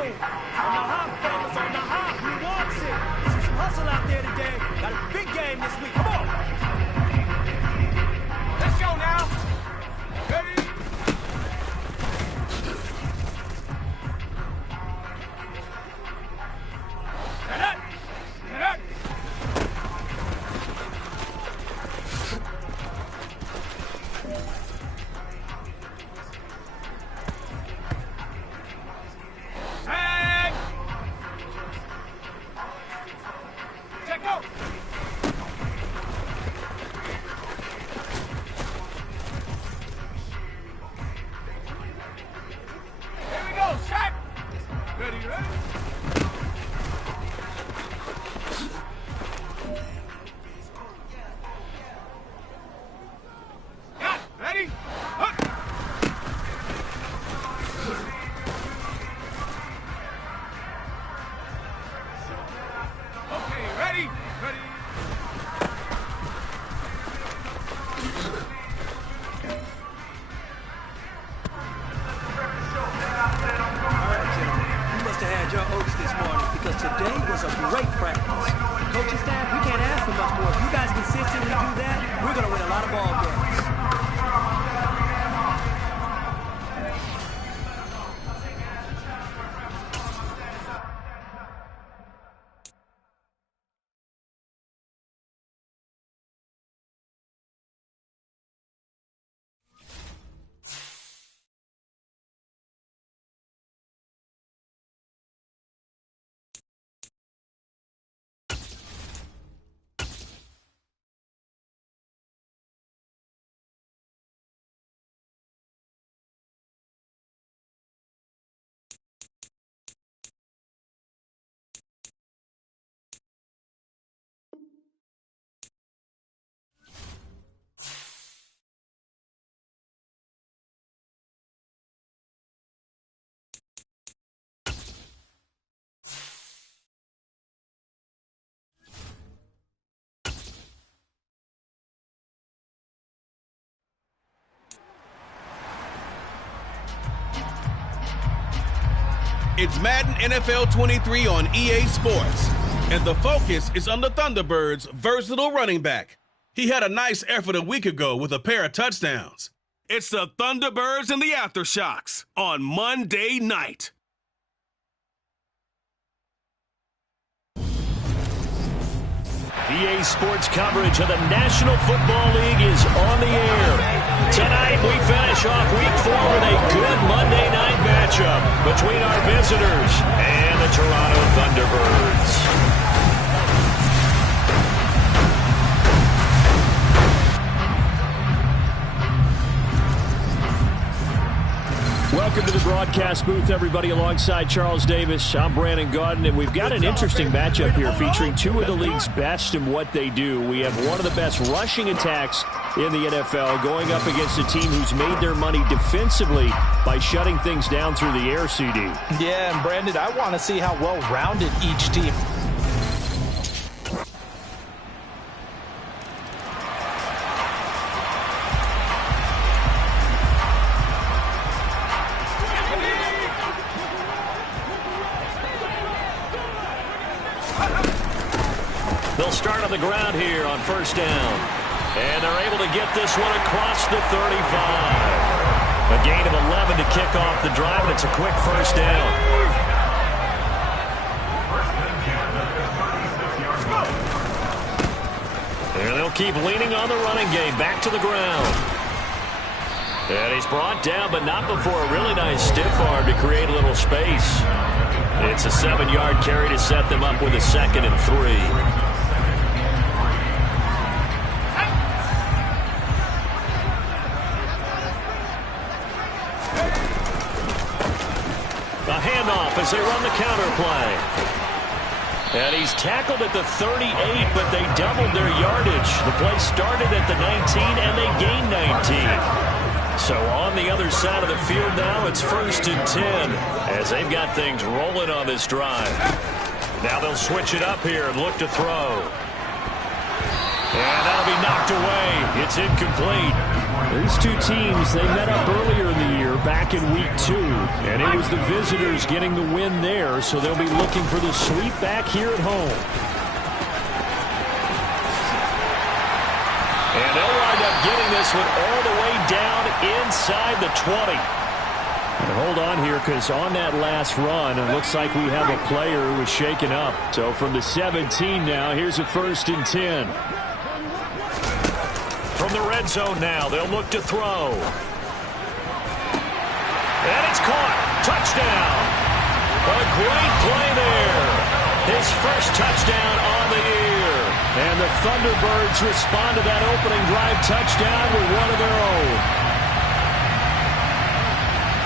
On the hop, fellas, on the hop. Who wants it? This is hustle out there today. Got a big game this week. Come on. Let's go now. Ready? Get up. Get up. It's Madden NFL 23 on EA Sports, and the focus is on the Thunderbirds' versatile running back. He had a nice effort a week ago with a pair of touchdowns. It's the Thunderbirds and the Aftershocks on Monday night. EA Sports coverage of the National Football League is on the air. Tonight we finish off Week 4 with a good Monday night matchup between our visitors and the Toronto Thunderbirds. Welcome to the broadcast booth, everybody. Alongside Charles Davis, I'm Brandon Gaudin, and we've got an interesting matchup here featuring two of the league's best in what they do. We have one of the best rushing attacks in the NFL going up against a team who's made their money defensively by shutting things down through the air, CD. Yeah, and Brandon, I want to see how well-rounded each team. They'll start on the ground here on first down. And they're able to get this one across the 35. A gain of 11 to kick off the drive, and it's a quick first down. And they'll keep leaning on the running game. Back to the ground. And he's brought down, but not before a really nice stiff arm to create a little space. It's a 7-yard carry to set them up with a 2nd and 3. A handoff as they run the counter play. And he's tackled at the 38, but they doubled their yardage. The play started at the 19, and they gained 19. So on the other side of the field now, it's 1st and 10 as they've got things rolling on this drive. Now they'll switch it up here and look to throw. And that'll be knocked away. It's incomplete. These two teams, they met up earlier in the year back back in week 2, and it was the visitors getting the win there, so they'll be looking for the sweep back here at home. And they'll wind up getting this one all the way down inside the 20. And hold on here, because on that last run, it looks like we have a player who was shaken up. So from the 17 now, here's a 1st and 10. From the red zone now, they'll look to throw. And it's caught. Touchdown. A great play there. His first touchdown on the year. And the Thunderbirds respond to that opening drive touchdown with one of their own.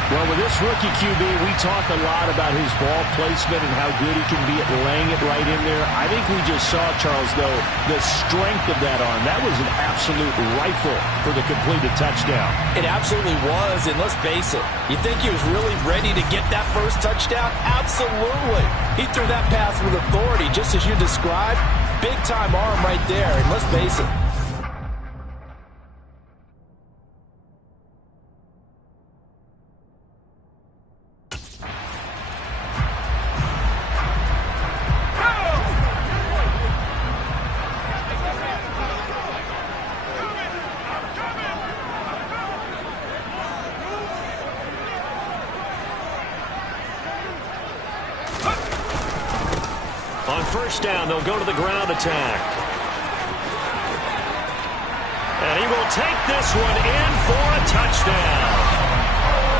Well, with this rookie QB, we talk a lot about his ball placement and how good he can be at laying it right in there. I think we just saw, Charles, though, the strength of that arm. That was an absolute rifle for the completed touchdown. It absolutely was, and let's face it, you think he was really ready to get that first touchdown? Absolutely. He threw that pass with authority, just as you described. Big-time arm right there, and let's face it. On first down, they'll go to the ground attack. And he will take this one in for a touchdown.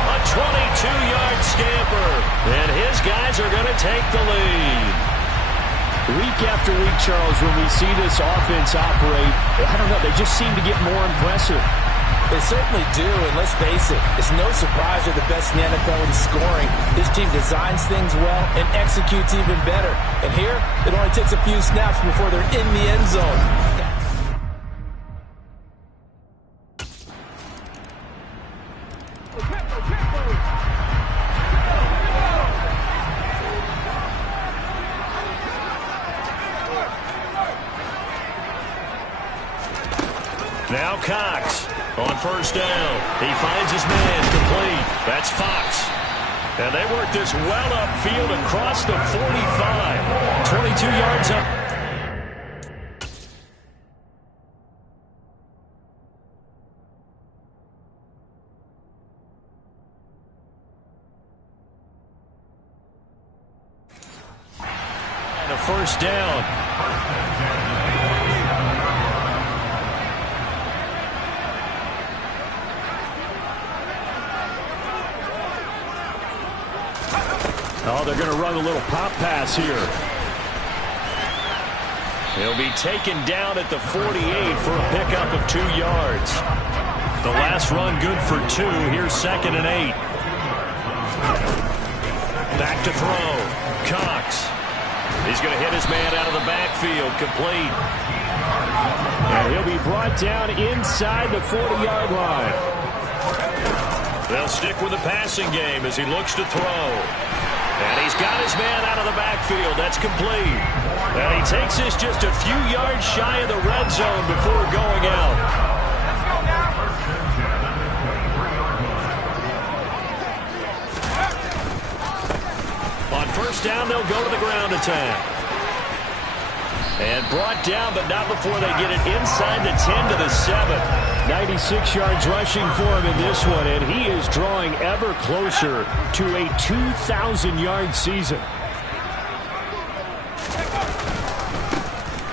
A 22-yard scamper. And his guys are going to take the lead. Week after week, Charles, when we see this offense operate, I don't know, they just seem to get more impressive. They certainly do, and let's face it, it's no surprise they're the best in the NFL in scoring. This team designs things well and executes even better. And here, it only takes a few snaps before they're in the end zone. Now Cox. On first down, he finds his man complete. That's Fox. And they work this well upfield across the 45. 22 yards up. And a first down. Oh, they're going to run a little pop pass here. He'll be taken down at the 48 for a pickup of 2 yards. The last run good for 2. Here's 2nd and 8. Back to throw. Cox. He's going to hit his man out of the backfield. Complete. And he'll be brought down inside the 40-yard line. They'll stick with the passing game as he looks to throw. And he's got his man out of the backfield. That's complete. And he takes this just a few yards shy of the red zone before going out. On first down, they'll go to the ground attack. And brought down, but not before they get it inside the 10 to the 7. 96 yards rushing for him in this one, and he is drawing ever closer to a 2,000-yard season.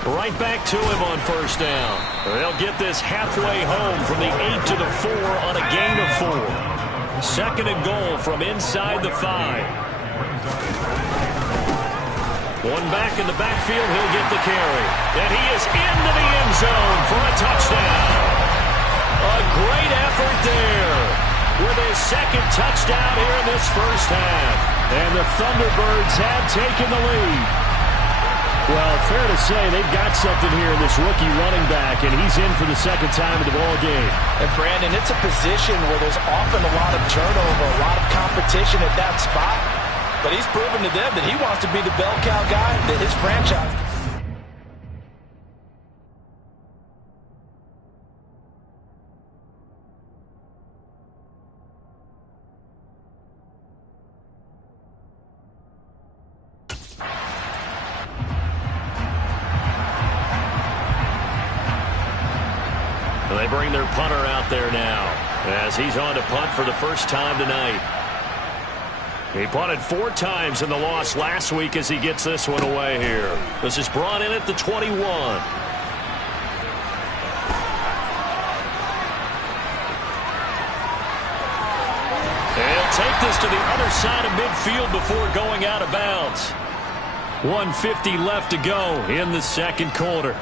Right back to him on first down. They'll get this halfway home from the 8 to the 4 on a gain of 4. 2nd and goal from inside the 5. One back in the backfield, he'll get the carry. And he is into the end zone for a touchdown. A great effort there with his 2nd touchdown here in this first half. And the Thunderbirds have taken the lead. Well, fair to say they've got something here in this rookie running back, and he's in for the 2nd time in the ball game. And Brandon, it's a position where there's often a lot of turnover, a lot of competition at that spot. But he's proven to them that he wants to be the bell cow guy that his franchise. They bring their punter out there now as he's on to punt for the first time tonight. He punted 4 times in the loss last week as he gets this one away here. This is brought in at the 21. He'll take this to the other side of midfield before going out of bounds. 1:50 left to go in the second quarter.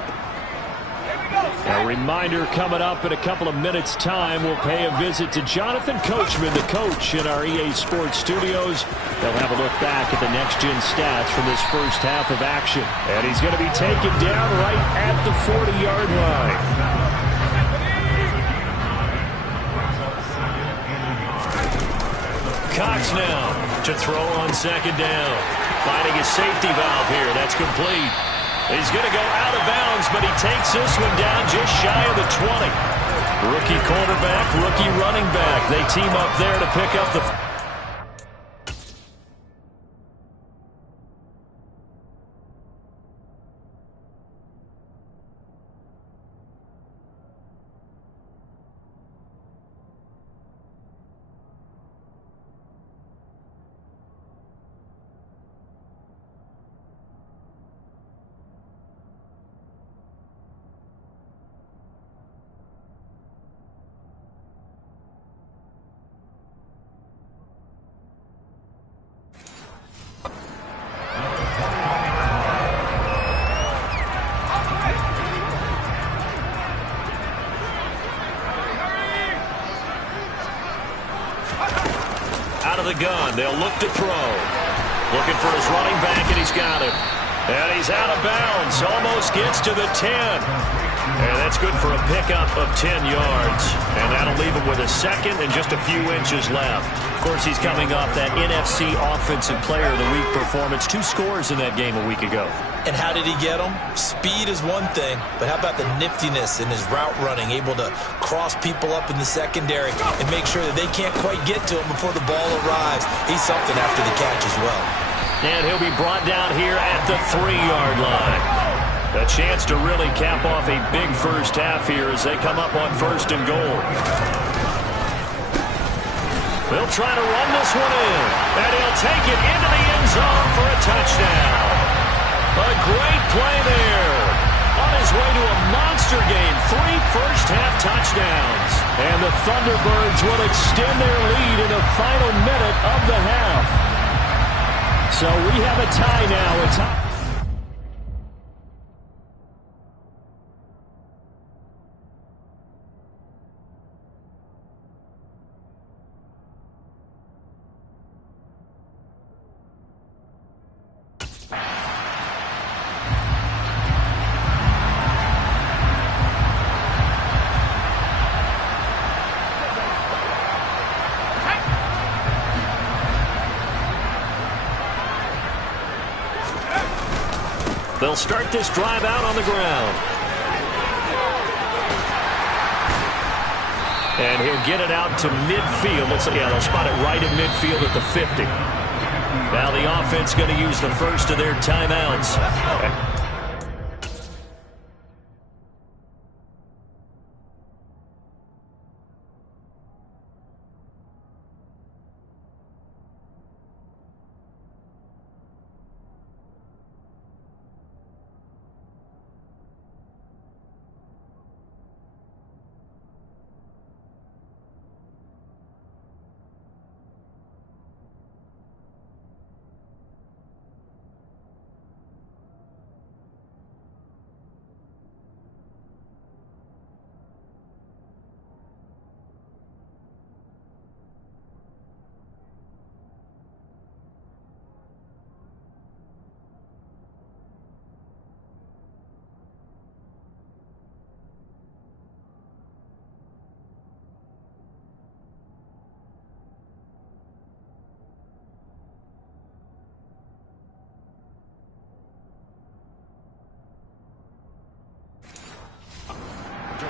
A reminder coming up in a couple of minutes' time. We'll pay a visit to Jonathan Coachman, the coach in our EA Sports studios. They'll have a look back at the next-gen stats from this first half of action. And he's going to be taken down right at the 40-yard line. Cox now to throw on second down. Finding his safety valve here. That's complete. He's going to go out of bounds, but he takes this one down just shy of the 20. Rookie quarterback, rookie running back. They team up there to pick up the... gun. They'll look to throw. Looking for his running back, and he's got him. And he's out of bounds. Almost gets to the 10. And that's good for a pickup of 10 yards. And that'll leave him with a second and just a few inches left. Of course, he's coming off that NFC Offensive Player of the Week performance. 2 scores in that game a week ago. And how did he get them? Speed is one thing, but how about the niftiness in his route running, able to cross people up in the secondary and make sure that they can't quite get to him before the ball arrives. He's something after the catch as well. And he'll be brought down here at the 3-yard line. A chance to really cap off a big first half here as they come up on 1st and goal. They'll try to run this one in, and he'll take it into the end zone for a touchdown. A great play there. On his way to a monster game, 3 first-half touchdowns. And the Thunderbirds will extend their lead in the final minute of the half. So we have a tie now. It's up. They'll start this drive out on the ground. And he'll get it out to midfield. They'll spot it right at midfield at the 50. Now the offense going to use the first of their timeouts.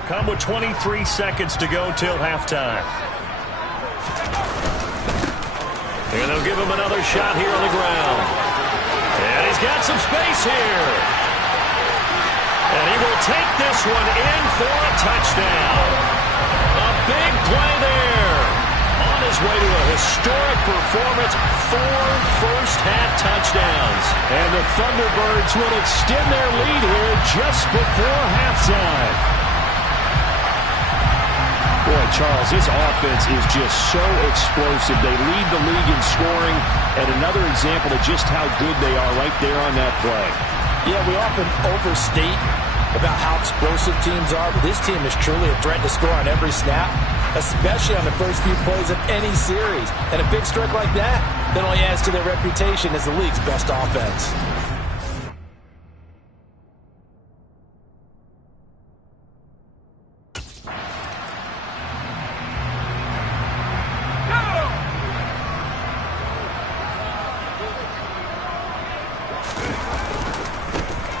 Come with 23 seconds to go till halftime. And they'll give him another shot here on the ground. And he's got some space here. And he will take this one in for a touchdown. A big play there. On his way to a historic performance, 4 first-half touchdowns. And the Thunderbirds will extend their lead here just before halftime. Boy, Charles, this offense is just so explosive. They lead the league in scoring, and another example of just how good they are right there on that play. Yeah, we often overstate about how explosive teams are, but this team is truly a threat to score on every snap, especially on the first few plays of any series. And a big strike like that only adds to their reputation as the league's best offense.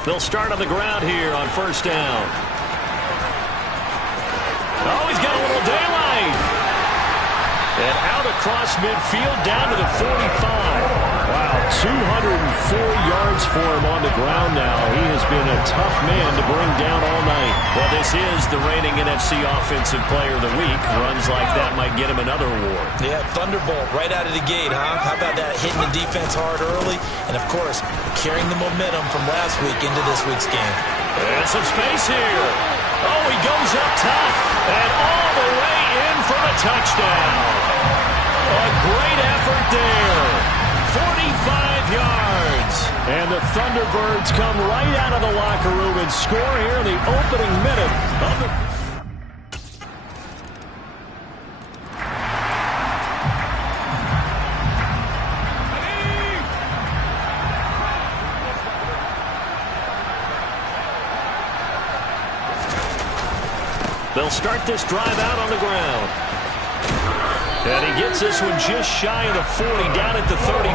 They'll start on the ground here on first down. Oh, he's got a little daylight. And out across midfield down to the 45. Wow, 204 yards for him on the ground now. He has been a tough man to bring down all night. Well, this is the reigning NFC Offensive Player of the Week. Runs like that might get him another award. Yeah, Thunderbolt right out of the gate, huh? How about that, hitting the defense hard early? And, of course, carrying the momentum from last week into this week's game. And some space here. Oh, he goes up top and all the way in for a touchdown. A great effort there. 45 yards. And the Thunderbirds come right out of the locker room and score here in the opening minute of the... They'll start this drive out on the ground. And he gets this one just shy of the 40, down at the 39.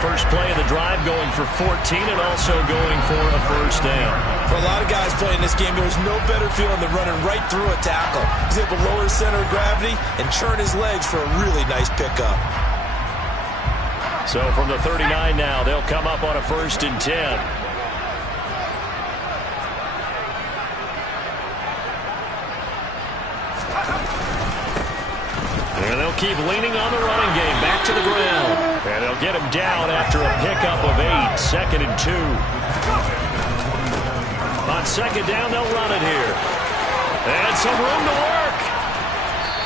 First play of the drive going for 14 and also going for a first down. For a lot of guys playing this game, there was no better feeling than running right through a tackle. He's able to lower his center of gravity and churn his legs for a really nice pickup. So from the 39 now, they'll come up on a 1st and 10. And they'll keep leaning on the running game. Back to the ground. And they'll get him down after a pickup of 8. 2nd and 2. On 2nd down, they'll run it here. And some room to work.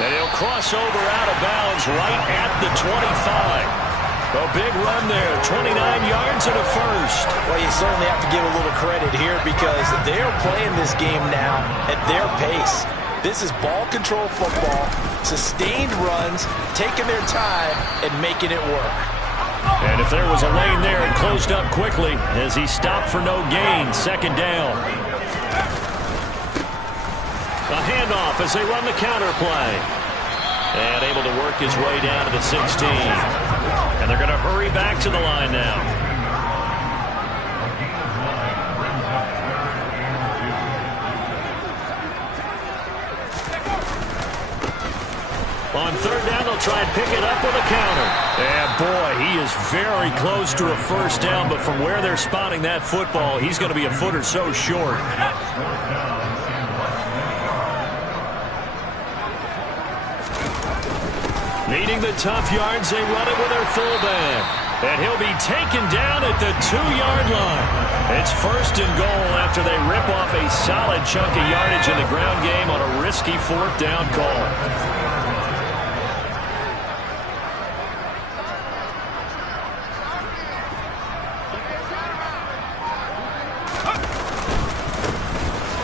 And he'll cross over out of bounds right at the 25. A big run there. 29 yards and a first. Well, you certainly have to give a little credit here because they're playing this game now at their pace. This is ball control football, sustained runs, taking their time, and making it work. And if there was a lane there, it closed up quickly as he stopped for no gain. 2nd down. A handoff as they run the counter play. And able to work his way down to the 16. And they're going to hurry back to the line now. On 3rd down, they'll try and pick it up with a counter. And boy, he is very close to a first down, but from where they're spotting that football, he's going to be a foot or so short. Needing the tough yards, they run it with their fullback. And he'll be taken down at the 2-yard line. It's 1st and goal after they rip off a solid chunk of yardage in the ground game on a risky 4th down call.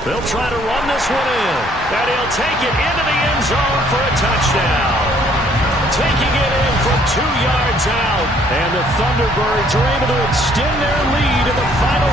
They'll try to run this one in. And he'll take it into the end zone for a touchdown. Taking it in from 2 yards out. And the Thunderbirds are able to extend their lead in the final...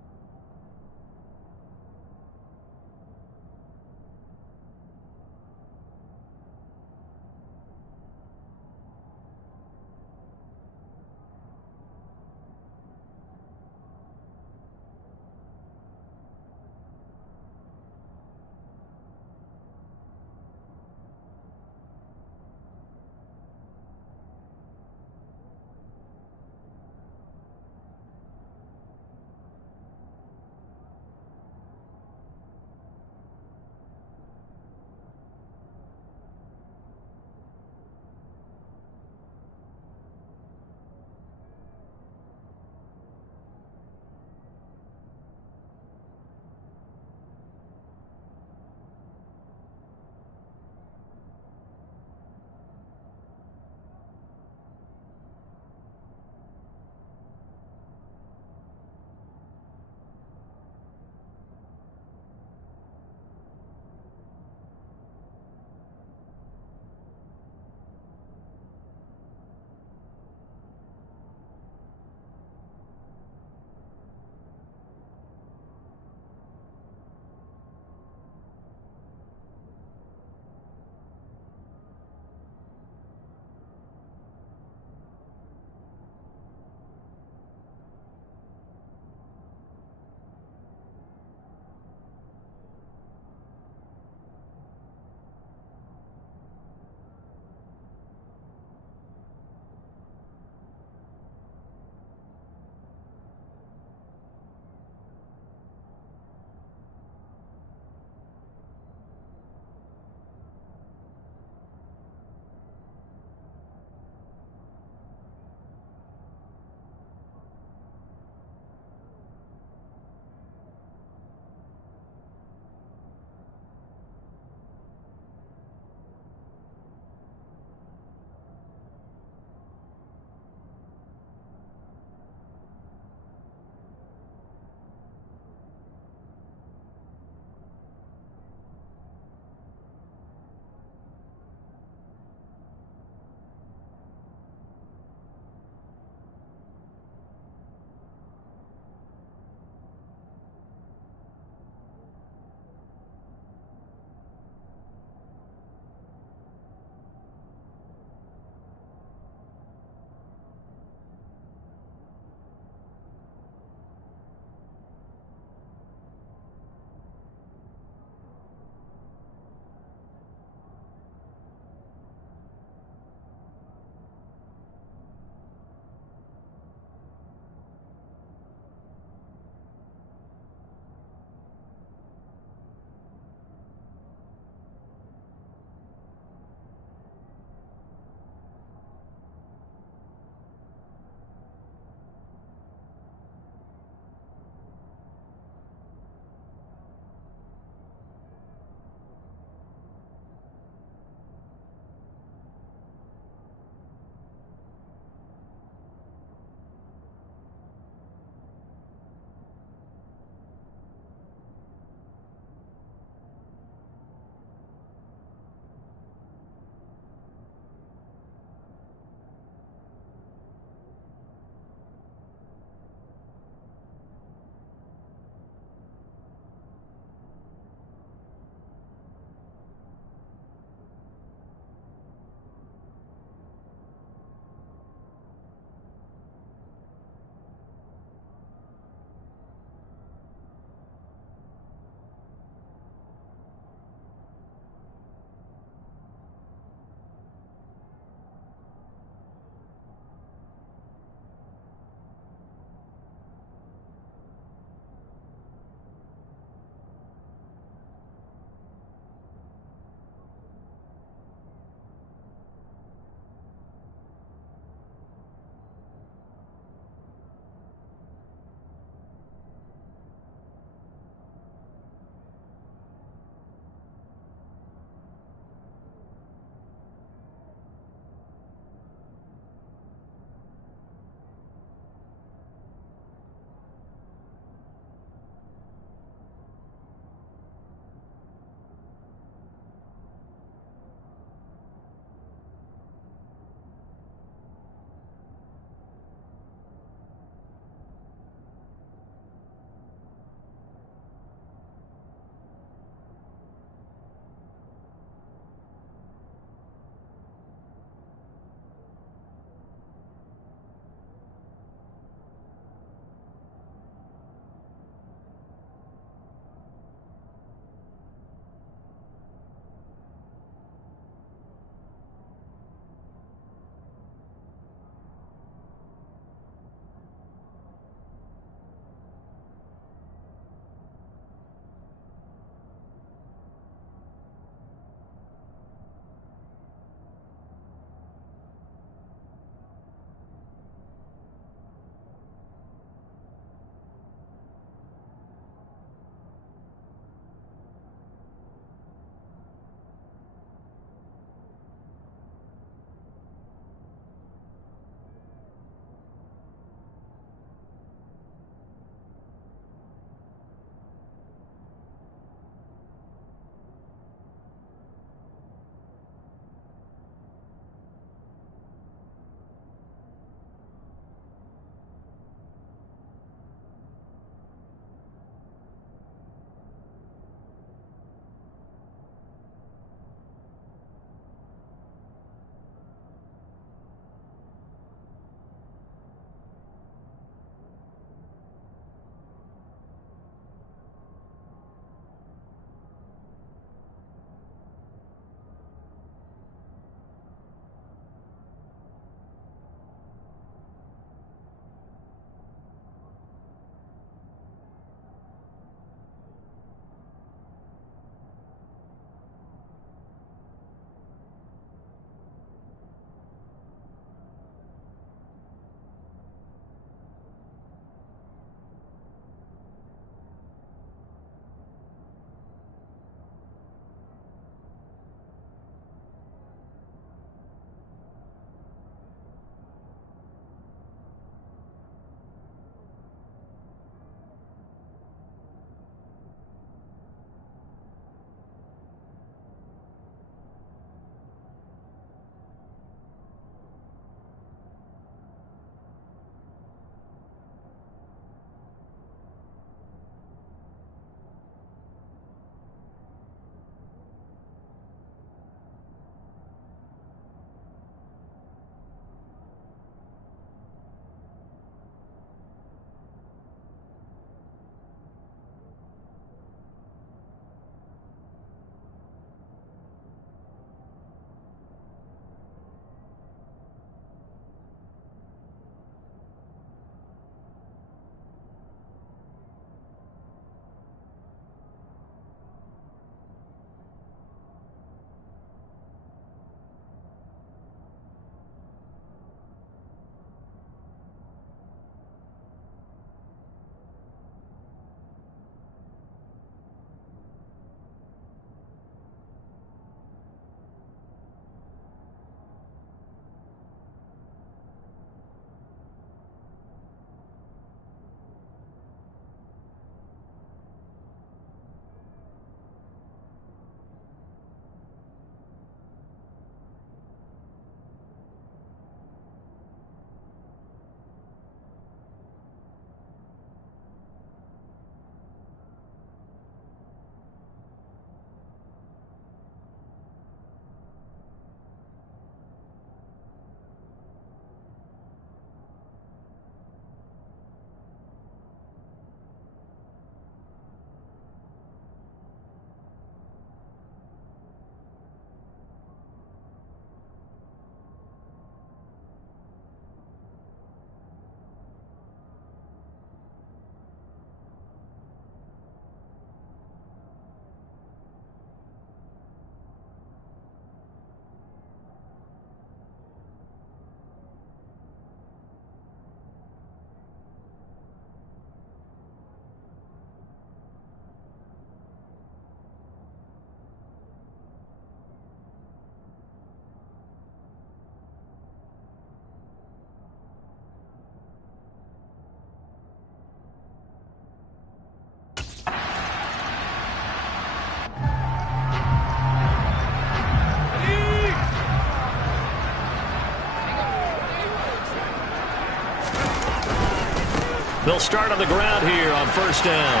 They'll start on the ground here on first down.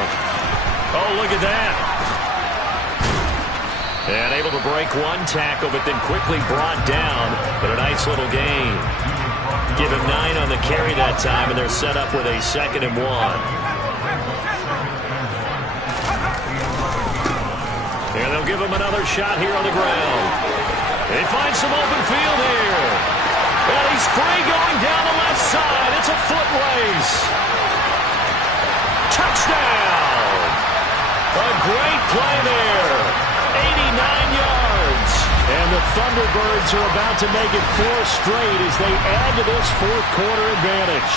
Oh, look at that. And able to break one tackle, but then quickly brought down. But a nice little gain. Give him 9 on the carry that time, and they're set up with a 2nd and 1. And they'll give him another shot here on the ground. They find some open field here. And he's free going down the left side. It's a foot race. Touchdown. A great play there. 89 yards. And the Thunderbirds are about to make it 4 straight as they add to this fourth quarter advantage.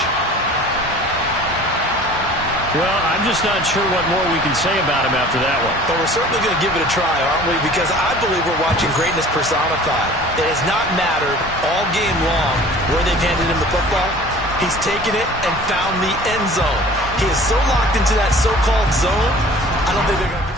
Well, I'm just not sure what more we can say about him after that one. But we're certainly going to give it a try, aren't we? Because I believe we're watching greatness personified. It has not mattered all game long where they've handed him the football. He's taken it and found the end zone. He is so locked into that so-called zone, I don't think they're going to...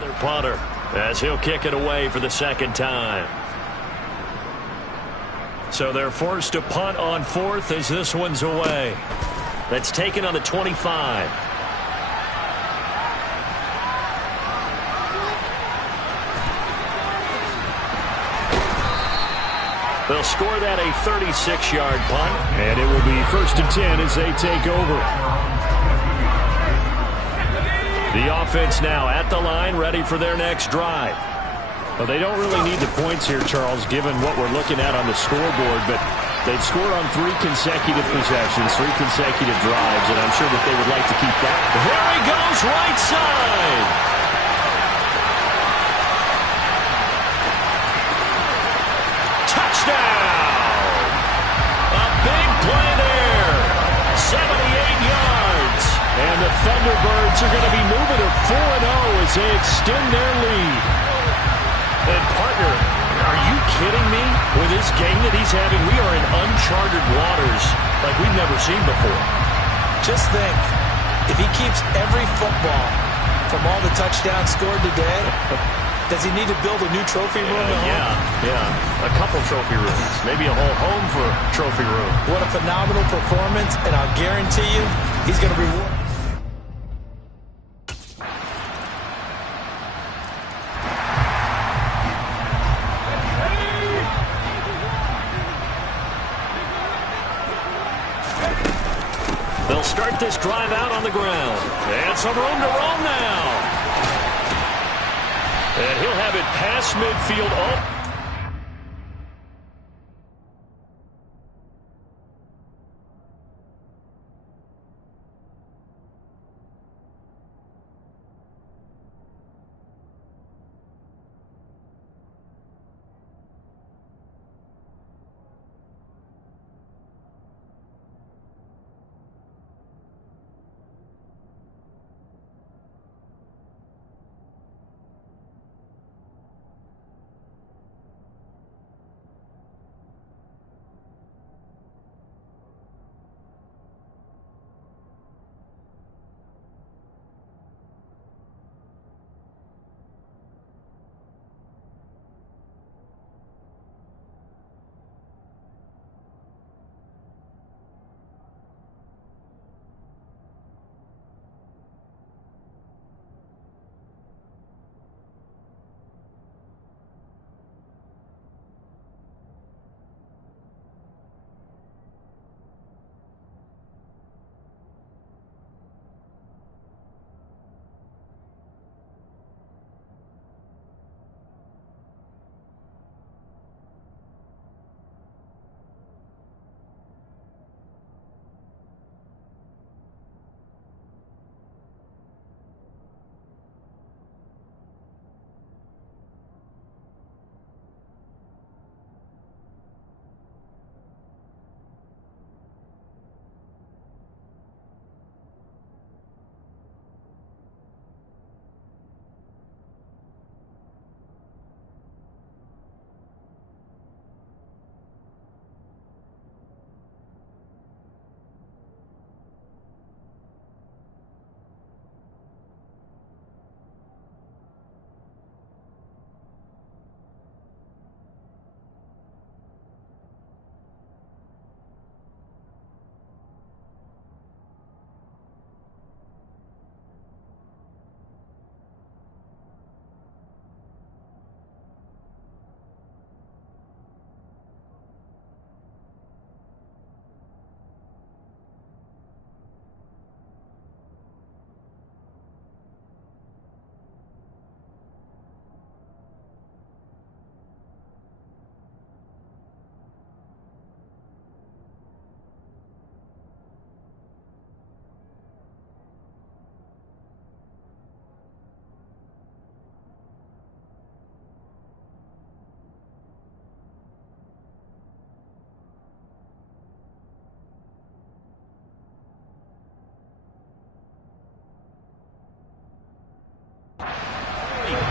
Their punter, as he'll kick it away for the second time. So they're forced to punt on fourth as this one's away. That's taken on the 25. They'll score that a 36-yard punt. And it will be 1st and 10 as they take over. The offense now at the line, ready for their next drive. Well, they don't really need the points here, Charles, given what we're looking at on the scoreboard, but they've scored on 3 consecutive possessions, 3 consecutive drives, and I'm sure that they would like to keep that. There he goes, right side. Touchdown! A big play there. 78 yards. And the Thunderbirds are going to be moving to 4-0 as they extend their lead. And partner, are you kidding me? With this game that he's having, we are in uncharted waters like we've never seen before. Just think, if he keeps every football from all the touchdowns scored today, does he need to build a new trophy room at home? Yeah. A couple trophy rooms. Maybe a whole home for a trophy room. What a phenomenal performance, and I'll guarantee you he's going to reward. They'll start this drive out on the ground. And some room to roam now. And he'll have it past midfield. Oh.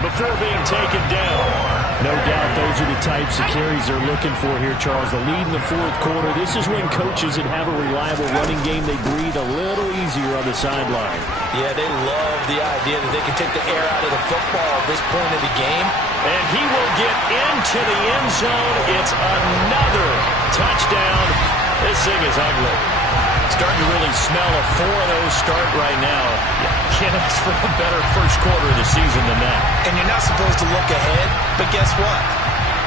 Before being taken down. No doubt those are the types of carries they're looking for here, Charles. The lead in the 4th quarter. This is when coaches that have a reliable running game, they breathe a little easier on the sideline. Yeah, they love the idea that they can take the air out of the football at this point of the game. And he will get into the end zone. It's another touchdown. This thing is ugly. Starting to really smell a 4-0 start right now. Can't ask for a better first quarter of the season than that. And you're not supposed to look ahead, but guess what?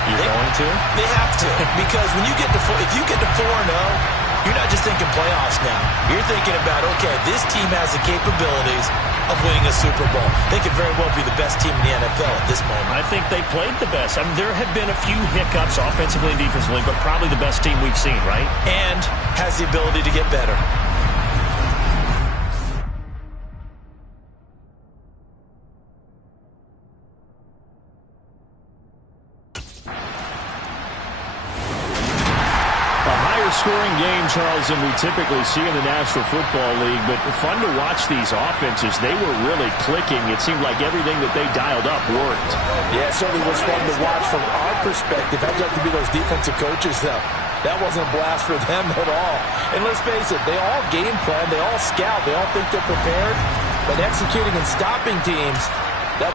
You're going to? They have to, because when you get to if you get to 4-0, you're not just thinking playoffs now. You're thinking about, okay, this team has the capabilities of winning a Super Bowl. They could very well be the best team in the NFL at this moment. I think they played the best. I mean, there have been a few hiccups offensively and defensively, but probably the best team we've seen, right? And has the ability to get better. Scoring game, Charles, than we typically see in the National Football League, but fun to watch these offenses. They were really clicking. It seemed like everything that they dialed up worked. Yeah, it certainly was fun to watch from our perspective. I'd like to be those defensive coaches, though. That wasn't a blast for them at all. And let's face it, they all game plan, they all scout, they all think they're prepared, but executing and stopping teams, that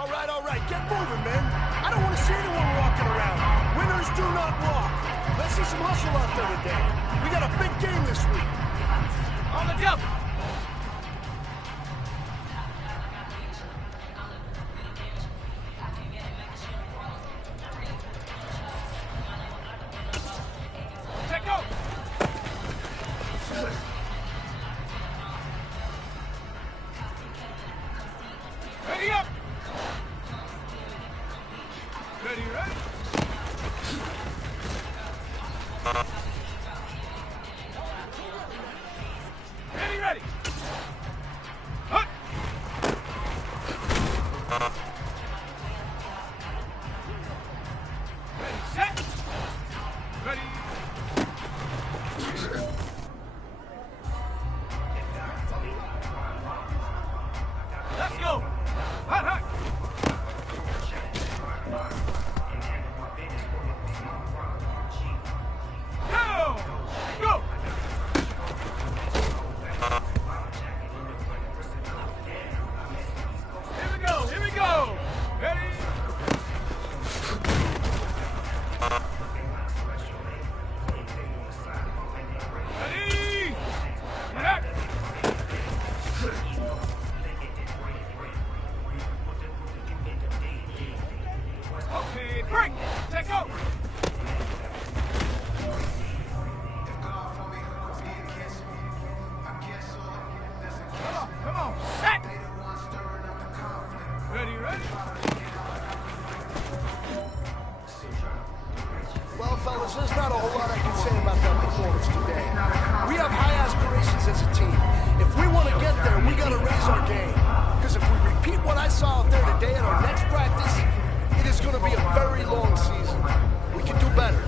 All right, get moving, man. I don't want to see anyone walking around. Winners do not walk. Let's see some hustle out there today. We got a big game this week. On the jump. Check go. Ready up. Ready, ready? Ready, ready? Hut! Ready, set! Ready? Let's go! Hot, hot! Go! Here we go! Ready? Ready? Back! Okay, break! Take over! Come on, set! Ready, ready? Well, fellas, there's not a whole lot I can say about that performance today. We have high aspirations as a team. If we want to get there, we got to raise our game. Because if we repeat what I saw out there today at our next practice, it is going to be a very long season. We can do better.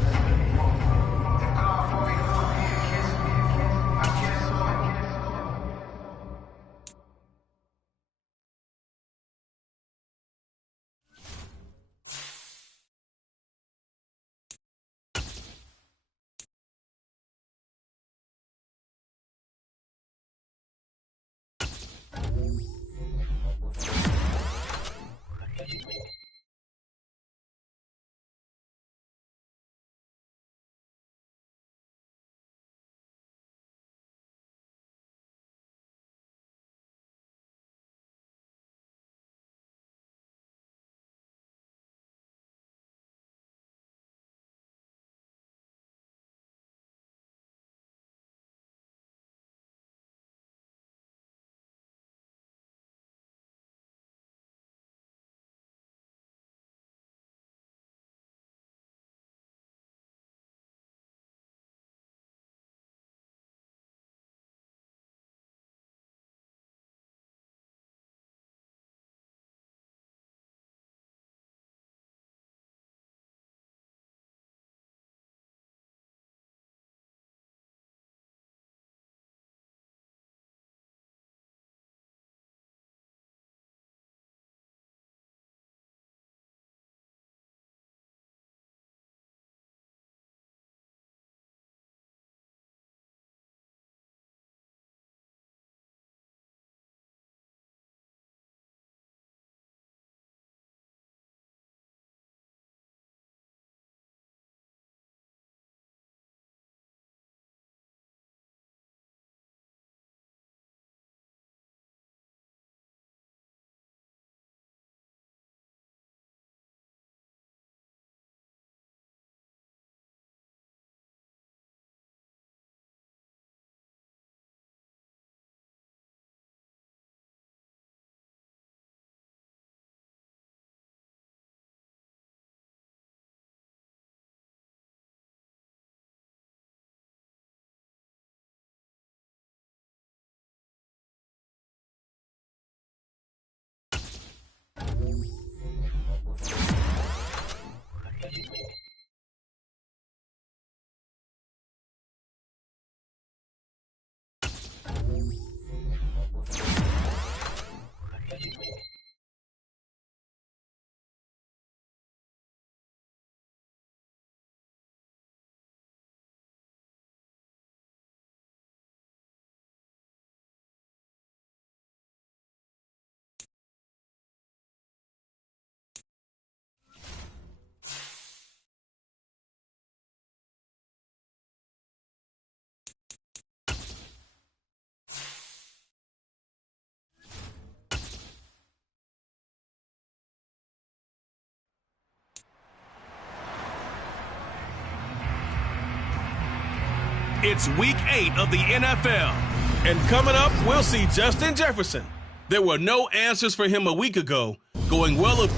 It's Week 8 of the NFL. And coming up, we'll see Justin Jefferson. There were no answers for him a week ago, going well.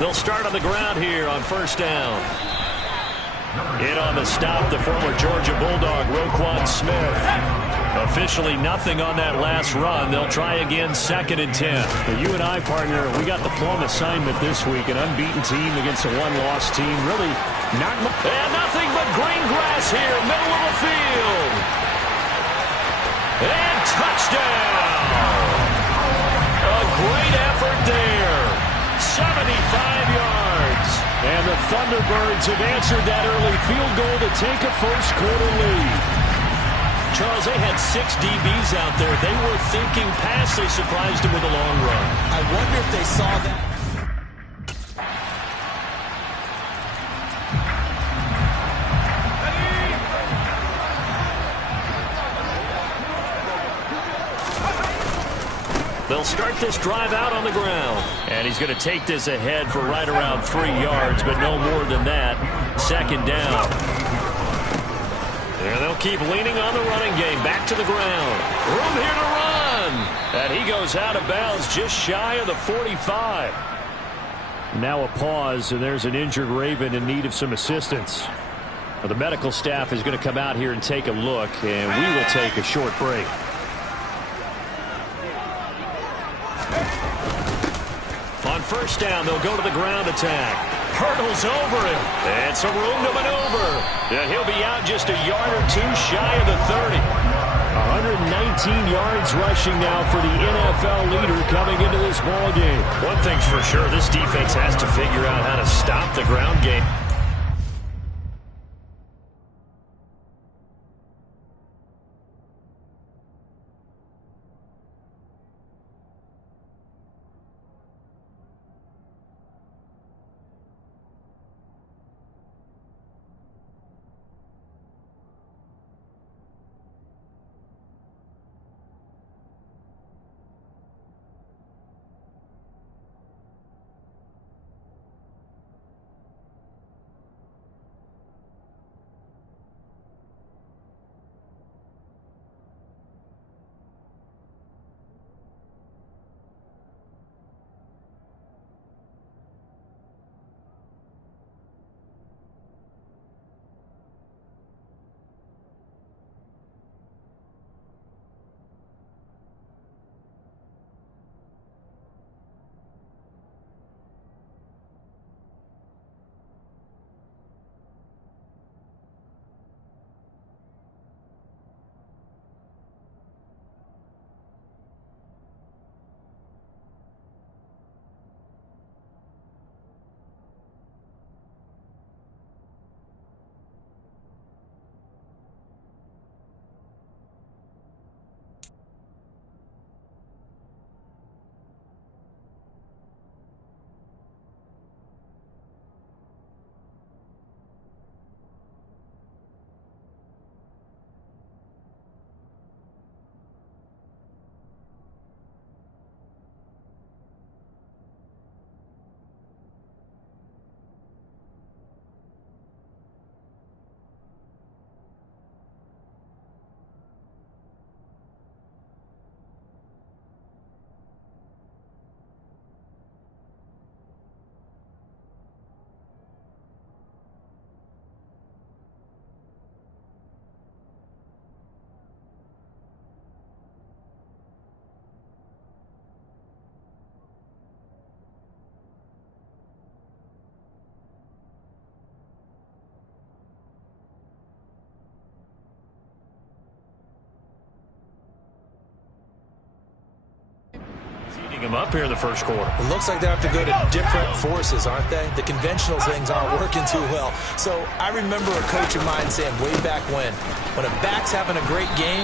They'll start on the ground here on first down. In on the stop, the former Georgia Bulldog, Roquan Smith. Officially nothing on that last run. They'll try again, 2nd and 10. Well, you and I, partner, we got the plum assignment this week. An unbeaten team against a one-loss team. Really not much. And nothing but green grass here, middle of the field. And touchdown. A great effort there. 75 yards. And the Thunderbirds have answered that early field goal to take a first-quarter lead. Charles, they had 6 DBs out there. They were thinking pass. They surprised him with a long run. I wonder if they saw that. They'll start this drive out on the ground. And he's going to take this ahead for right around 3 yards, but no more than that. 2nd down. And they'll keep leaning on the running game. Back to the ground. Room here to run. And he goes out of bounds just shy of the 45. Now a pause, and there's an injured Raven in need of some assistance. Well, the medical staff is going to come out here and take a look, and we will take a short break. On first down, they'll go to the ground attack. Hurdles over him. And some room to maneuver. And he'll be out just a yard or two shy of the 30. 119 yards rushing now for the NFL leader coming into this ball game. One thing's for sure, this defense has to figure out how to stop the ground game. Him up here in the first quarter. It looks like they have to go to different forces, aren't they? The conventional things aren't working too well. So I remember a coach of mine saying way back when a back's having a great game,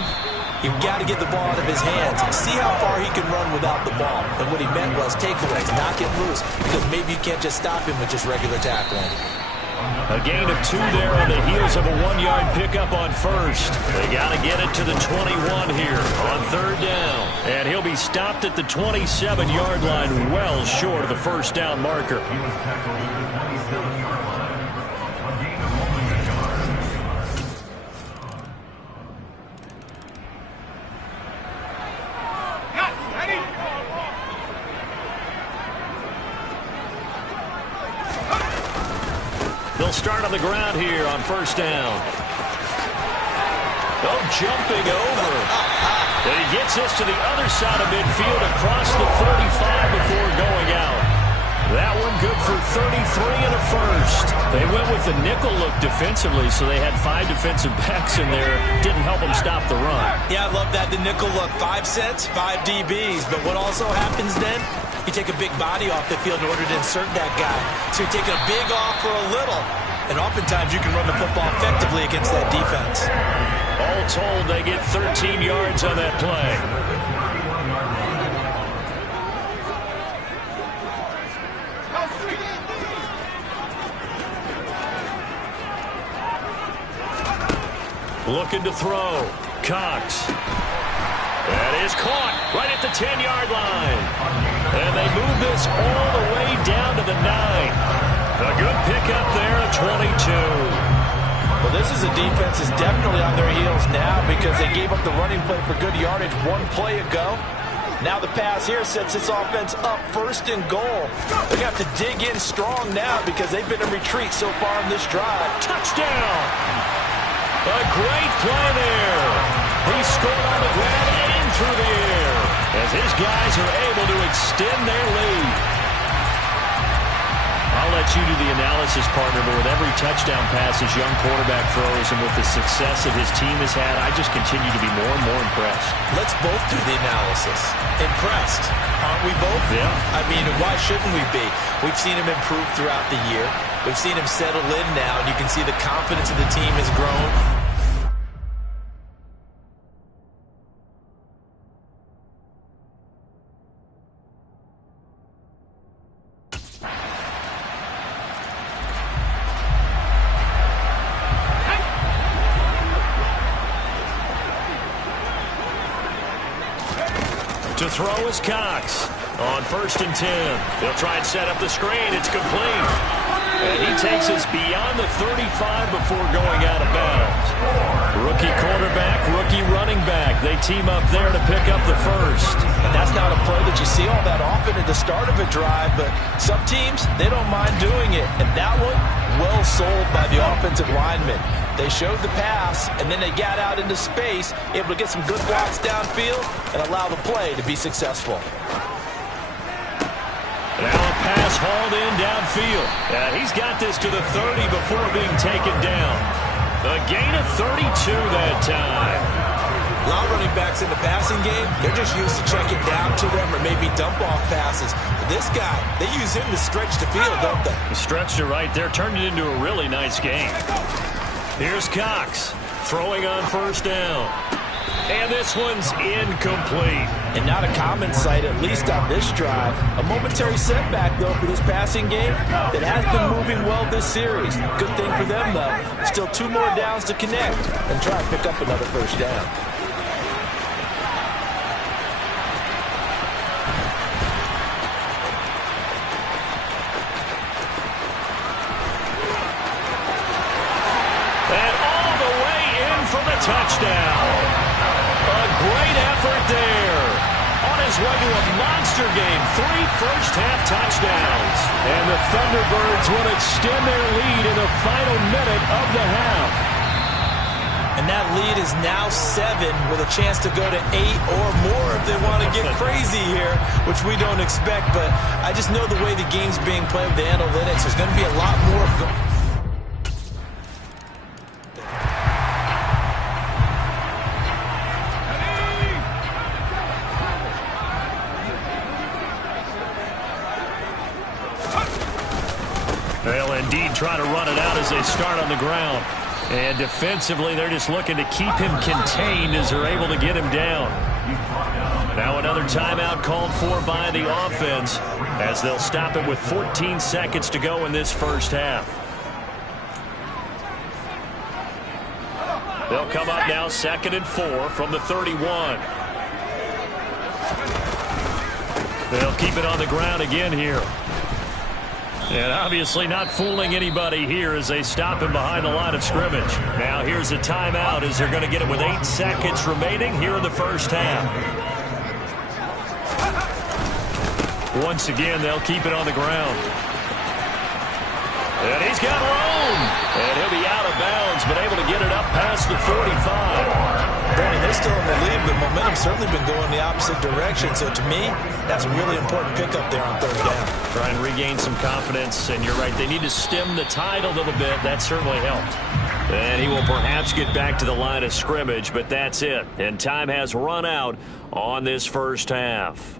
you've got to get the ball out of his hands and see how far he can run without the ball. And what he meant was takeaways, knock it loose, because maybe you can't just stop him with just regular tackling. A gain of 2 there on the heels of a 1-yard pickup on first. They got to get it to the 21 here on 3rd down. And he'll be stopped at the 27-yard line, well short of the first down marker. They'll start on the ground here on 1st down. Oh, jumping over. And he gets this to the other side of midfield across the 35 before going out. That one good for 33 and a first. They went with the nickel look defensively, so they had 5 defensive backs in there. Didn't help them stop the run. Yeah, I love that. The nickel look, 5 cents, 5 DBs. But what also happens then? You take a big body off the field in order to insert that guy. So you're taking a big off for a little. And oftentimes you can run the football effectively against that defense. All told, they get 13 yards on that play. Looking to throw. Cox. That is caught right at the 10-yard line. And they move this all the way down to the 9. A good pickup there at 22. Well, this is a defense that's definitely on their heels now because they gave up the running play for good yardage 1 play ago. Now the pass here sets this offense up 1st and goal. They're going to have to dig in strong now because they've been in retreat so far in this drive. Touchdown! A great play there. He scored on the ground and through the air as his guys are able to extend their lead. I'll let you do the analysis, partner, but with every touchdown pass his young quarterback throws and with the success that his team has had, I just continue to be more and more impressed. Let's both do the analysis. Impressed. Aren't we both? Yeah. I mean, why shouldn't we be? We've seen him improve throughout the year. We've seen him settle in now, and you can see the confidence of the team has grown. To throw is Cox on 1st and 10. They'll try and set up the screen. It's complete. And he takes us beyond the 35 before going out of bounds. Rookie quarterback, rookie running back. They team up there to pick up the first. And that's not a play that you see all that often at the start of a drive, but some teams, they don't mind doing it. And that one, well sold by the offensive lineman. They showed the pass, and then they got out into space, able to get some good blocks downfield and allow the play to be successful. Now a pass hauled in downfield. And he's got this to the 30 before being taken down. A gain of 32 that time. A lot of running backs in the passing game, they're just used to checking down to them or maybe dump-off passes. But this guy, they use him to stretch the field, don't they? Stretched it right there, turned it into a really nice game. Here's Cox, throwing on 1st down. And this one's incomplete. And not a common sight, at least on this drive. A momentary setback, though, for this passing game that has been moving well this series. Good thing for them, though. Still 2 more downs to connect and try and pick up another 1st down. Touchdown. A great effort there. On his way to a monster game, 3 first-half touchdowns. And the Thunderbirds will extend their lead in the final minute of the half. And that lead is now 7 with a chance to go to 8 or more if they want to get crazy here, which we don't expect. But I just know the way the game's being played with the analytics, there's going to be a lot more. They'll indeed try to run it out as they start on the ground. And defensively, they're just looking to keep him contained as they're able to get him down. Now another timeout called for by the offense as they'll stop it with 14 seconds to go in this first half. They'll come up now 2nd and 4 from the 31. They'll keep it on the ground again here. And obviously not fooling anybody here as they stop him behind the line of scrimmage. Now here's a timeout as they're going to get it with 8 seconds remaining here in the first half. Once again, they'll keep it on the ground. And he's got room. And he'll be out of bounds, but able to get it up past the 45. Brandon, they're still in the lead, but momentum's certainly been going the opposite direction. So to me, that's a really important pickup there on 3rd down. Try and regain some confidence, and you're right. They need to stem the tide a little bit. That certainly helped. And he will perhaps get back to the line of scrimmage, but that's it. And time has run out on this first half.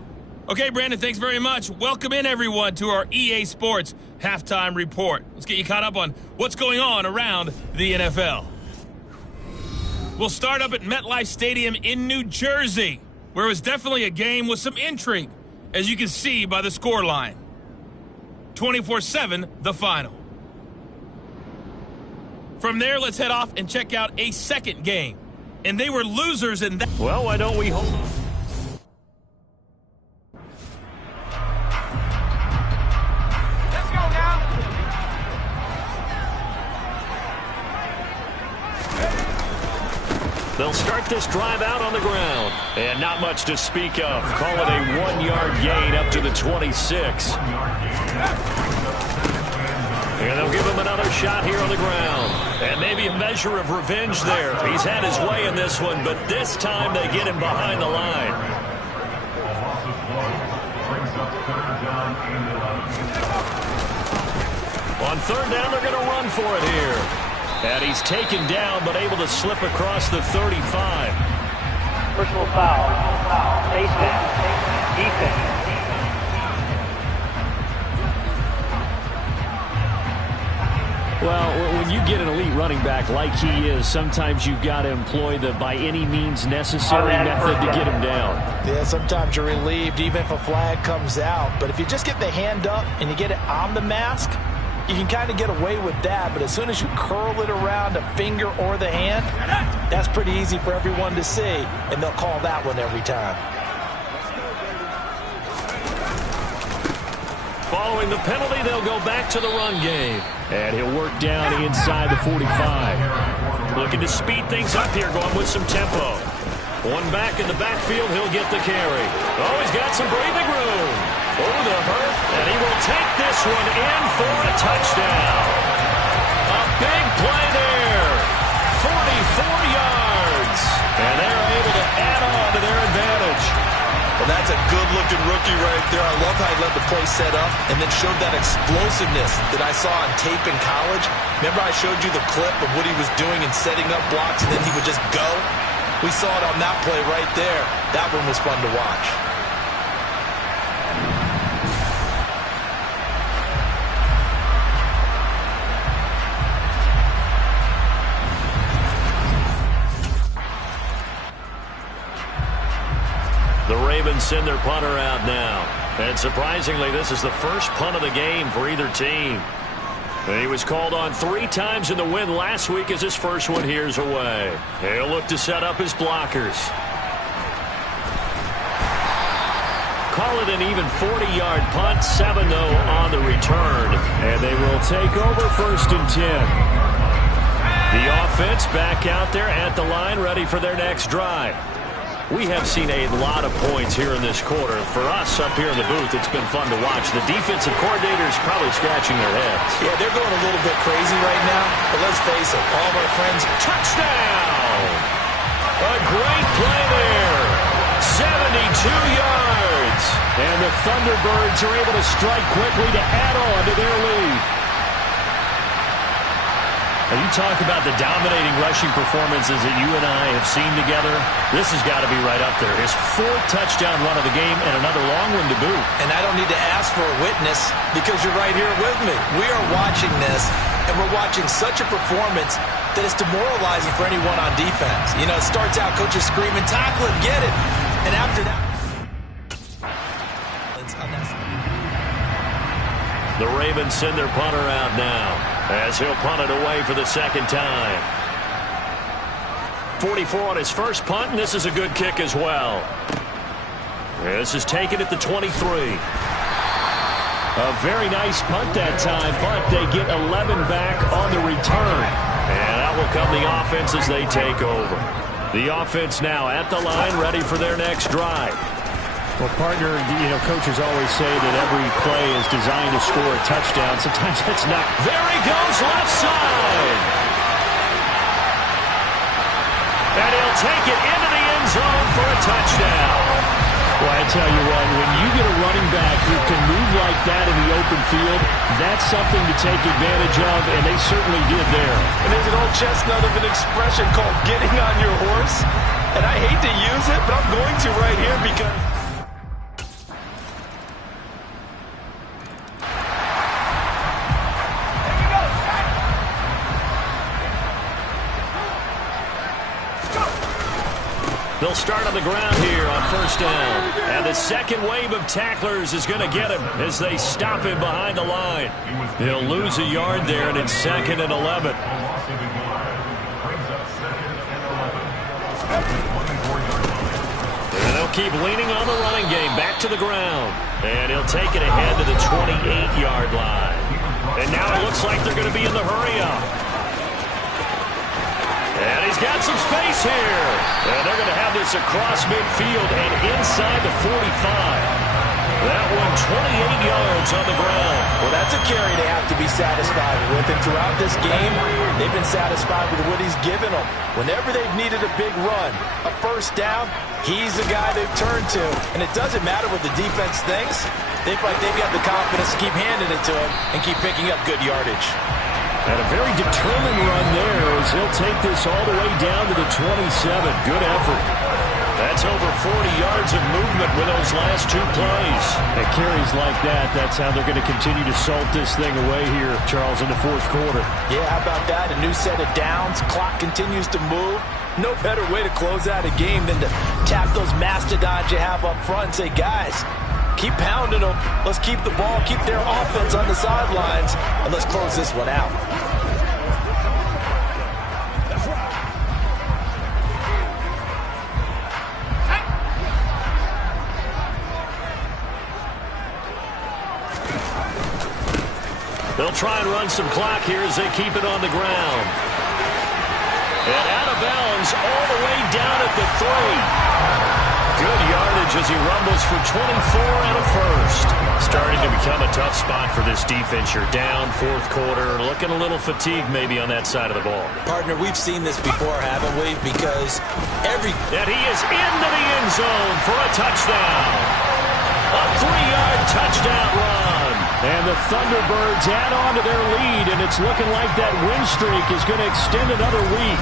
Okay, Brandon, thanks very much. Welcome in, everyone, to our EA Sports Halftime Report. Let's get you caught up on what's going on around the NFL. We'll start up at MetLife Stadium in New Jersey, where it was definitely a game with some intrigue, as you can see by the scoreline. 24-7, the final. From there, let's head off and check out a second game. And they were losers in that. Well, why don't we hold on? They'll start this drive out on the ground. And not much to speak of. Call it a 1-yard gain up to the 26. And they'll give him another shot here on the ground. And maybe a measure of revenge there. He's had his way in this one, but this time they get him behind the line. On 3rd down, they're going to run for it here. And he's taken down, but able to slip across the 35. Personal foul. Face down. Defense. Well, when you get an elite running back like he is, sometimes you've got to employ the by any means necessary method to get him down. Yeah, sometimes you're relieved even if a flag comes out. But if you just get the hand up and you get it on the mask, you can kind of get away with that, but as soon as you curl it around a finger or the hand, that's pretty easy for everyone to see, and they'll call that one every time. Following the penalty, they'll go back to the run game. And he'll work down inside the 45. Looking to speed things up here, going with some tempo. One back in the backfield, he'll get the carry. Oh, he's got some breathing room. Over the hurt, and he will take this one in for a touchdown. A big play there. 44 yards. And they're able to add on to their advantage. Well, that's a good-looking rookie right there. I love how he let the play set up and then showed that explosiveness that I saw on tape in college. Remember I showed you the clip of what he was doing and setting up blocks, and then he would just go? We saw it on that play right there. That one was fun to watch. The Ravens send their punter out now. And surprisingly, this is the first punt of the game for either team. And he was called on 3 times in the win last week as his first one here's away. He'll look to set up his blockers. Call it an even 40-yard punt. 7, though, on the return. And they will take over 1st and 10. The offense back out there at the line, ready for their next drive. We have seen a lot of points here in this quarter. For us up here in the booth, it's been fun to watch. The defensive coordinators probably scratching their heads. Yeah, they're going a little bit crazy right now. But let's face it, all of our friends. Touchdown! A great play there. 72 yards. And the Thunderbirds are able to strike quickly to add on to their lead. Now, you talk about the dominating rushing performances that you and I have seen together. This has got to be right up there. His 4th touchdown run of the game and another long one to boot. And I don't need to ask for a witness because you're right here with me. We are watching this, and we're watching such a performance that is demoralizing for anyone on defense. You know, it starts out, coaches screaming, tackle it, get it. And after that, it's unnecessary. The Ravens send their punter out now as he'll punt it away for the 2nd time. 44 on his first punt, and this is a good kick as well. This is taken at the 23. A very nice punt that time, but they get 11 back on the return. And out will come the offense as they take over. The offense now at the line, ready for their next drive. Well, partner, coaches always say that every play is designed to score a touchdown. Sometimes that's not. There he goes, left side. And he'll take it into the end zone for a touchdown. Well, I tell you what, when you get a running back who can move like that in the open field, that's something to take advantage of, and they certainly did there. And there's an old chestnut of an expression called getting on your horse. And I hate to use it, but I'm going to right here because... They'll start on the ground here on first down. And the second wave of tacklers is going to get him as they stop him behind the line. He'll lose a yard there, and it's 2nd and 11. And they'll keep leaning on the running game. Back to the ground. And he'll take it ahead to the 28-yard line. And now it looks like they're going to be in the hurry-up. And he's got some space here. And they're going to have this across midfield and inside the 45. That one 28 yards on the ground. Well, that's a carry they have to be satisfied with. And throughout this game, they've been satisfied with what he's given them. Whenever they've needed a big run, a first down, he's the guy they've turned to. And it doesn't matter what the defense thinks. They feel like they've got the confidence to keep handing it to him and keep picking up good yardage. And a very determined run there as he'll take this all the way down to the 27. Good effort. That's over 40 yards of movement with those last two plays. And carries like that, that's how they're going to continue to salt this thing away here, Charles, in the fourth quarter. Yeah, how about that? A new set of downs. Clock continues to move. No better way to close out a game than to tap those mastodons you have up front and say, guys, keep pounding them. Let's keep the ball, keep their offense on the sidelines, and let's close this one out. They'll try and run some clock here as they keep it on the ground. And out of bounds all the way down at the 3. Good yardage as he rumbles for 24 and a first. Starting to become a tough spot for this defense. You're down fourth quarter, looking a little fatigued maybe on that side of the ball. Partner, we've seen this before, haven't we? Because And he is into the end zone for a touchdown. A 3-yard touchdown run. And the Thunderbirds add on to their lead, and it's looking like that win streak is going to extend another week.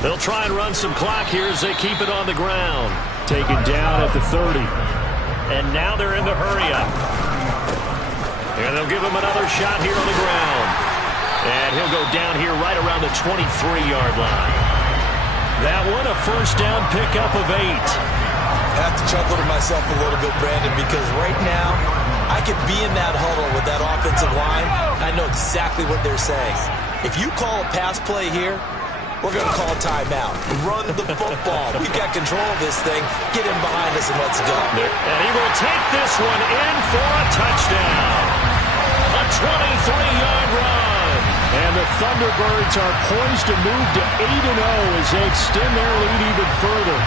They'll try and run some clock here as they keep it on the ground. Taken down at the 30. And now they're in the hurry-up. And they'll give him another shot here on the ground. And he'll go down here right around the 23-yard line. That one, a first down pickup of 8. I have to chuckle to myself a little bit, Brandon, because right now I could be in that huddle with that offensive line. I know exactly what they're saying. If you call a pass play here, we're going to call timeout. Run the football. We've got control of this thing. Get him behind us and let's go. And he will take this one in for a touchdown. A 23-yard run. And the Thunderbirds are poised to move to 8-0 as they extend their lead even further.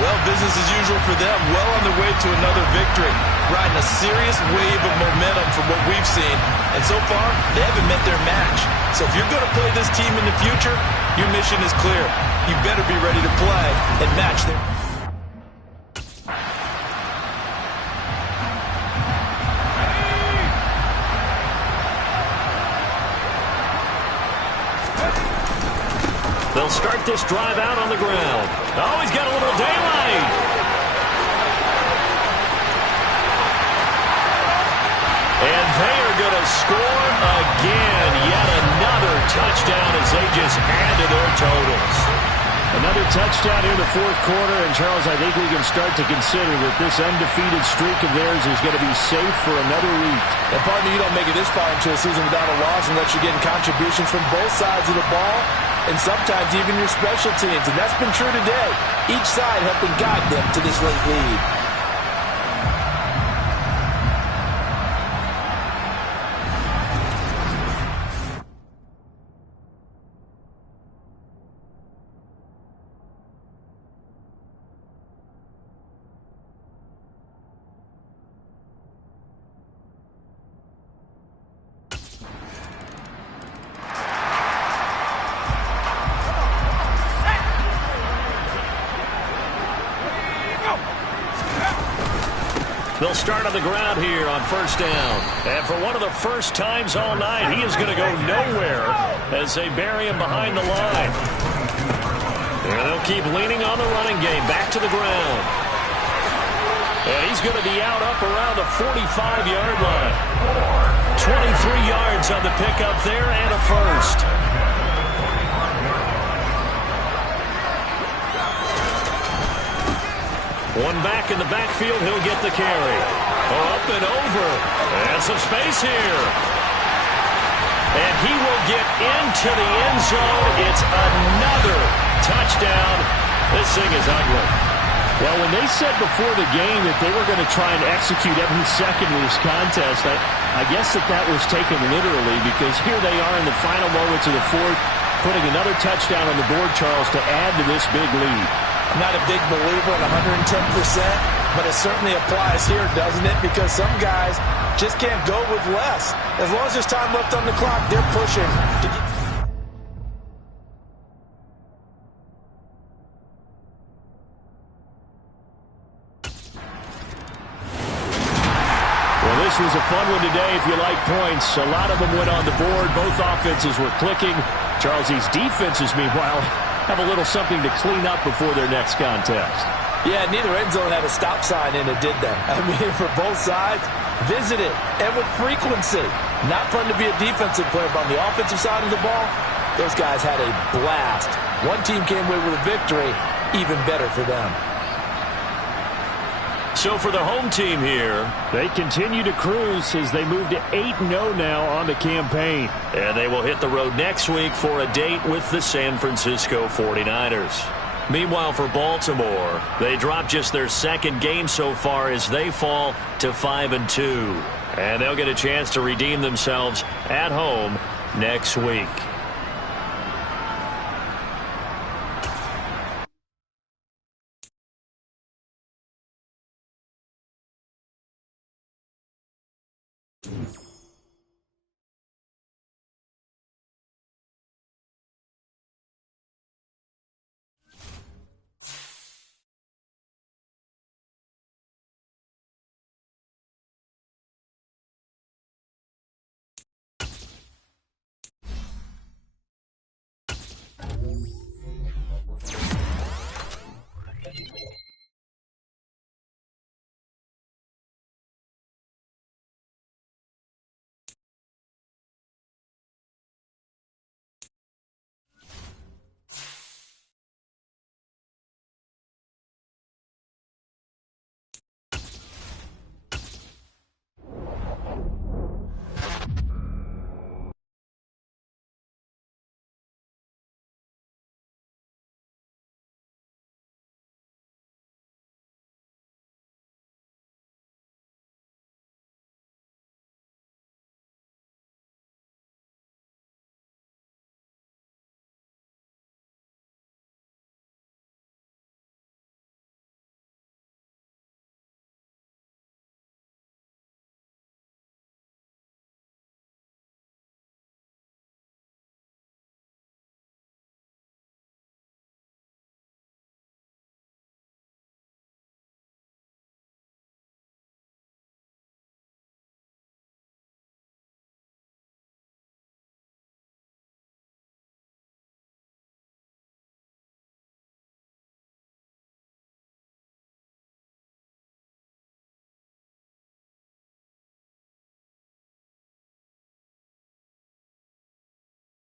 Well, business as usual for them. Well on their way to another victory. Riding a serious wave of momentum from what we've seen. And so far, they haven't met their match. So if you're going to play this team in the future, your mission is clear. You better be ready to play and match their... They'll start this drive out on the ground. Oh, he's got a little daylight. And they are going to score again. Yet another touchdown as they just add to their totals. Another touchdown in the fourth quarter. And, Charles, I think we can start to consider that this undefeated streak of theirs is going to be safe for another week. And pardon me, you don't make it this far into a season without a loss unless you're getting contributions from both sides of the ball. And sometimes even your special teams. And that's been true today. Each side helping guide them to this late lead. They'll start on the ground here on first down. And for one of the first times all night, he is going to go nowhere as they bury him behind the line. And they'll keep leaning on the running game. Back to the ground. And he's going to be out up around the 45-yard line. 23 yards on the pickup there and a first. One back in the backfield, he'll get the carry. Up and over. And some space here. And he will get into the end zone. It's another touchdown. This thing is ugly. Well, when they said before the game that they were going to try and execute every second of this contest, I guess that was taken literally, because here they are in the final moments of the fourth, putting another touchdown on the board, Charles, to add to this big lead. I'm not a big believer in 110%, but it certainly applies here, doesn't it? Because some guys just can't go with less. As long as there's time left on the clock, they're pushing to get... Well, this was a fun one today if you like points. A lot of them went on the board. Both offenses were clicking. Charles, these defenses, meanwhile, have a little something to clean up before their next contest. Yeah, neither end zone had a stop sign in it, did they? I mean, for both sides, visit it, and with frequency. Not fun to be a defensive player, but on the offensive side of the ball, those guys had a blast. One team came away with a victory, even better for them. So for the home team here, they continue to cruise as they move to 8-0 now on the campaign. And they will hit the road next week for a date with the San Francisco 49ers. Meanwhile, for Baltimore, they dropped just their second game so far as they fall to 5-2. And they'll get a chance to redeem themselves at home next week.